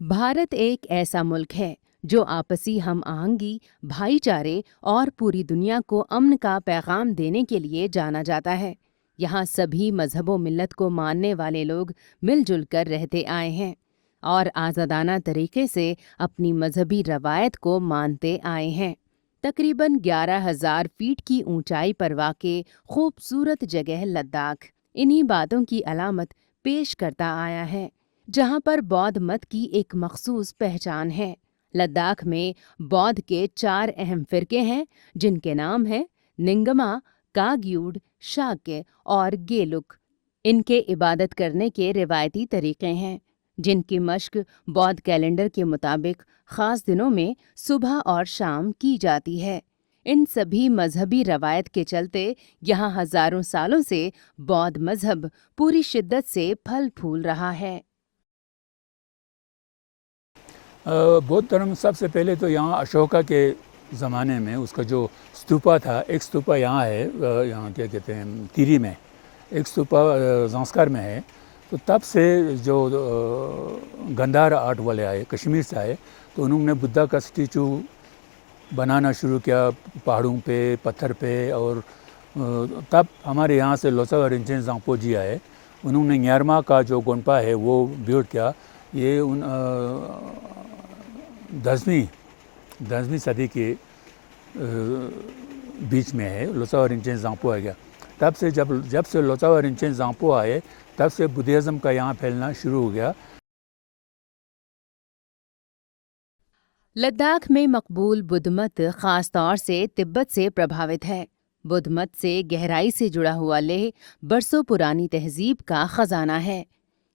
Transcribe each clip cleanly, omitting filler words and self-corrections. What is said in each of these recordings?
भारत एक ऐसा मुल्क है जो आपसी हम आहंगी, भाईचारे और पूरी दुनिया को अमन का पैगाम देने के लिए जाना जाता है। यहाँ सभी मजहब व मिल्लत को मानने वाले लोग मिलजुल कर रहते आए हैं और आज़ादाना तरीके से अपनी मजहबी रवायत को मानते आए हैं। तकरीबन 11,000 फीट की ऊंचाई पर वाक़ खूबसूरत जगह लद्दाख इन्हीं बातों की अलामत पेश करता आया है, जहाँ पर बौद्ध मत की एक मखसूस पहचान है। लद्दाख में बौद्ध के 4 अहम फ़िरके हैं, जिनके नाम हैं निंगमा, काग्यूड, शाक्य और गेलुक। इनके इबादत करने के रिवायती तरीक़े हैं, जिनकी मश्क बौद्ध कैलेंडर के मुताबिक ख़ास दिनों में सुबह और शाम की जाती है। इन सभी मजहबी रवायत के चलते यहाँ हज़ारों सालों से बौद्ध मज़हब पूरी शिद्दत से फल फूल रहा है। बौद्ध धर्म सबसे पहले तो यहाँ अशोका के ज़माने में उसका जो स्तूपा था, एक स्तूपा यहाँ है, यहाँ क्या कहते हैं तिरी में, एक स्तूपा ज़ांस्कार में है। तो तब से जो गंधार आर्ट वाले आए, कश्मीर से आए, तो उन्होंने बुद्धा का स्टैचू बनाना शुरू किया पहाड़ों पे, पत्थर पे। और तब हमारे यहाँ से लोसावा रिंचेन ज़ांगपो जी आए, उन्होंने न्यारमा का जो गोंपा है वो बिल्ड किया। ये 10वीं सदी के बीच में है, लोसावा रिंचेन ज़ांगपो आ गया। तब से जब से लोसावा रिंचेन ज़ांगपो आए, तब से बुद्धिज़्म का यहाँ फैलना शुरू हो गया। लद्दाख में मकबूल बुद्ध मत ख़ास तौर से तिब्बत से प्रभावित है। बुद्ध मत से गहराई से जुड़ा हुआ लेह बरसों पुरानी तहजीब का ख़जाना है।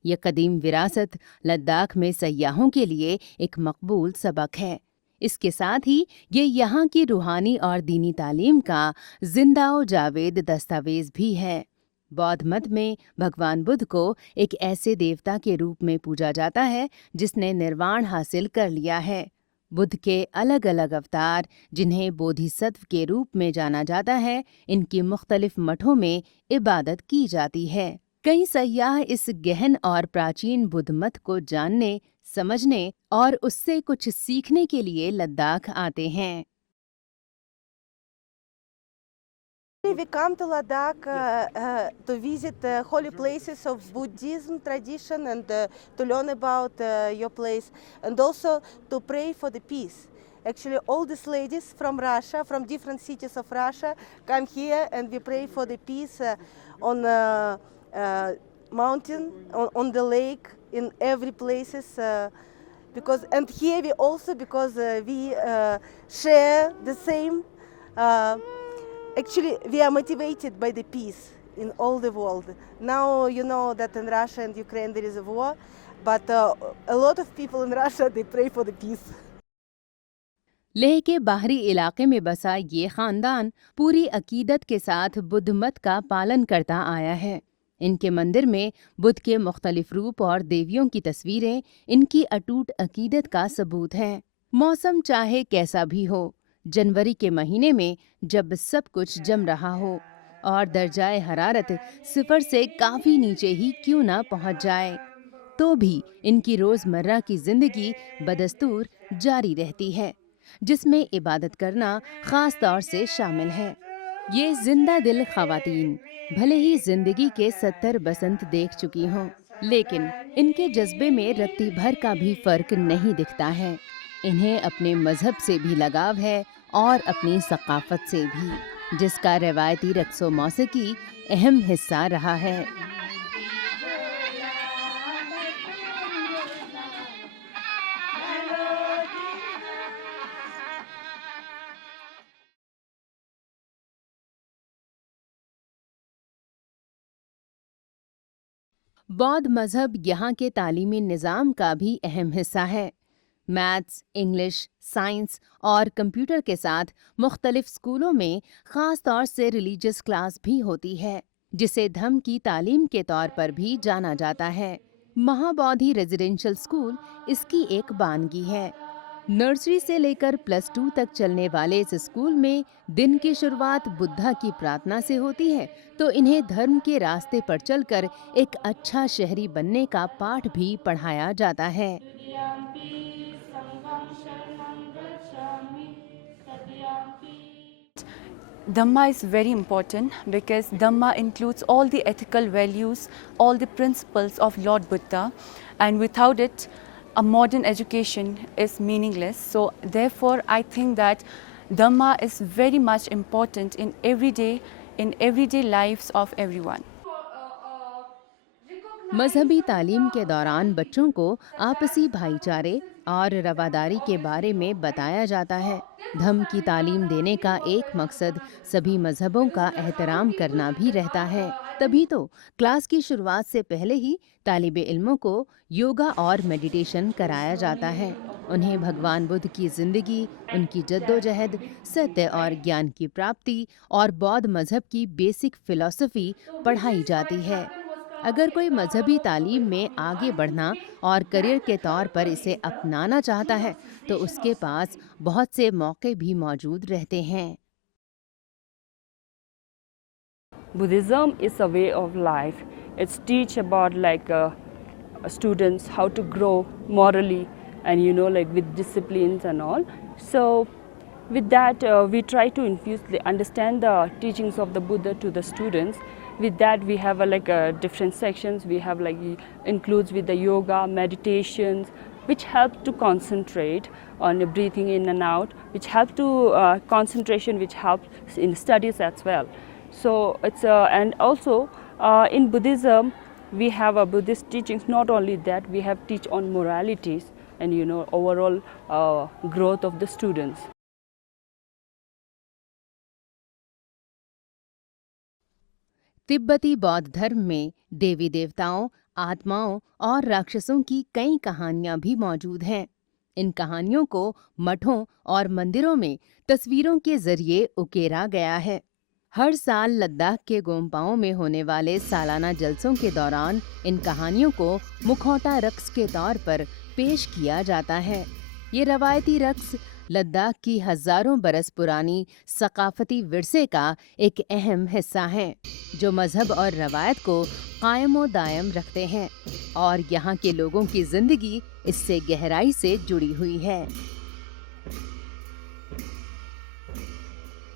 ये कदीम विरासत लद्दाख में सयाहों के लिए एक मकबूल सबक है। इसके साथ ही ये यहाँ की रूहानी और दीनी तालीम का जिंदा व जावेद दस्तावेज भी है। बौद्ध मत में भगवान बुद्ध को एक ऐसे देवता के रूप में पूजा जाता है जिसने निर्वाण हासिल कर लिया है। बुद्ध के अलग अलग अवतार, जिन्हें बोधिसत्व के रूप में जाना जाता है, इनकी मुख्तलिफ मठों में इबादत की जाती है। कई सयाह इस गहन और प्राचीन बुद्ध मत को जानने, समझने और उससे कुछ सीखने के लिए लद्दाख आते हैं। We come to Ladakh to visit holy places of Buddhism tradition and to learn about your place, and also to pray for the peace. Actually, all these ladies from Russia, from different cities of Russia, come here and we pray for the peace on mountain, on the lake, in every places. And here we also, because we share the same. Actually, we are motivated by the peace in all the world. Now you know that in Russia and Ukraine there is a war, but a lot of people in Russia, they pray for the peace. Leh के बाहरी इलाके में बसा ये ख़ानदान पूरी अकीदत के साथ बुद्ध मत का पालन करता आया है। इनके मंदिर में बुद्ध के मुख्तलिफ रूप और देवियों की तस्वीरें इनकी अटूट अकीदत का सबूत हैं। मौसम चाहे कैसा भी हो, जनवरी के महीने में जब सब कुछ जम रहा हो और दर्जाए हरारत 0 से काफ़ी नीचे ही क्यों ना पहुंच जाए, तो भी इनकी रोज़मर्रा की ज़िंदगी बदस्तूर जारी रहती है, जिसमें इबादत करना ख़ास तौर से शामिल है। ये जिंदा दिल ख़वातीन भले ही ज़िंदगी के 70 बसंत देख चुकी हों, लेकिन इनके जज्बे में रत्ती भर का भी फ़र्क नहीं दिखता है। इन्हें अपने मज़हब से भी लगाव है और अपनी सक़ाफ़त से भी, जिसका रवायती रक़्स व मौसीकी अहम हिस्सा रहा है। बौद्ध मज़हब यहाँ के तालीमी निज़ाम का भी अहम हिस्सा है। मैथ्स, इंग्लिश, साइंस और कंप्यूटर के साथ मुख्तलिफ स्कूलों में ख़ास तौर से रिलीजियस क्लास भी होती है, जिसे धम्म की तालीम के तौर पर भी जाना जाता है। महाबौद्धि रेजिडेंशियल स्कूल इसकी एक बानगी है। नर्सरी से लेकर +2 तक चलने वाले इस स्कूल में दिन की शुरुआत बुद्धा की प्रार्थना से होती है, तो इन्हें धर्म के रास्ते पर चलकर एक अच्छा शहरी बनने का पाठ भी पढ़ाया जाता है। Dhamma is very important because Dhamma includes all the ethical values, all the principles of Lord Buddha, and without it, a modern education is meaningless. So therefore, I think that Dhamma is very much important in everyday lives of everyone. मजहबी तालीम के दौरान बच्चों को आपसी भाईचारे और रवादारी के बारे में बताया जाता है। धम्म की तालीम देने का एक मकसद सभी मजहबों का एहतराम करना भी रहता है। तभी तो क्लास की शुरुआत से पहले ही तालिबे इल्मों को योगा और मेडिटेशन कराया जाता है। उन्हें भगवान बुद्ध की ज़िंदगी, उनकी जद्दोजहद, सत्य और ज्ञान की प्राप्ति और बौद्ध मजहब की बेसिक फ़िलॉसफ़ी पढ़ाई जाती है। अगर कोई मजहबी तालीम में आगे बढ़ना और करियर के तौर पर इसे अपनाना चाहता है तो उसके पास बहुत से मौके भी मौजूद रहते हैं। Buddhism is a way of life. It's teach about students how to grow morally and with disciplines and all. So with that we try to understand the teachings of the Buddha to the students. With that we have different sections. We have includes with the yoga, meditations, which help to concentrate on the breathing in and out, which help to concentration, which helps in studies as well. So it's and also in Buddhism we have a Buddhist teachings. Not only that, we have teach on moralities and overall growth of the students. तिब्बती बौद्ध धर्म में देवी देवताओं, आत्माओं और राक्षसों की कई कहानियां भी मौजूद हैं। इन कहानियों को मठों और मंदिरों में तस्वीरों के जरिए उकेरा गया है। हर साल लद्दाख के गोम्पाओं में होने वाले सालाना जलसों के दौरान इन कहानियों को मुखौटा रक्स के तौर पर पेश किया जाता है। ये रवायती रक्स लद्दाख की हज़ारों बरस पुरानी सकाफती विरसे का एक अहम हिस्सा हैं, जो मज़हब और रवायत को कायम दायम रखते हैं और यहाँ के लोगों की ज़िंदगी इससे गहराई से जुड़ी हुई है।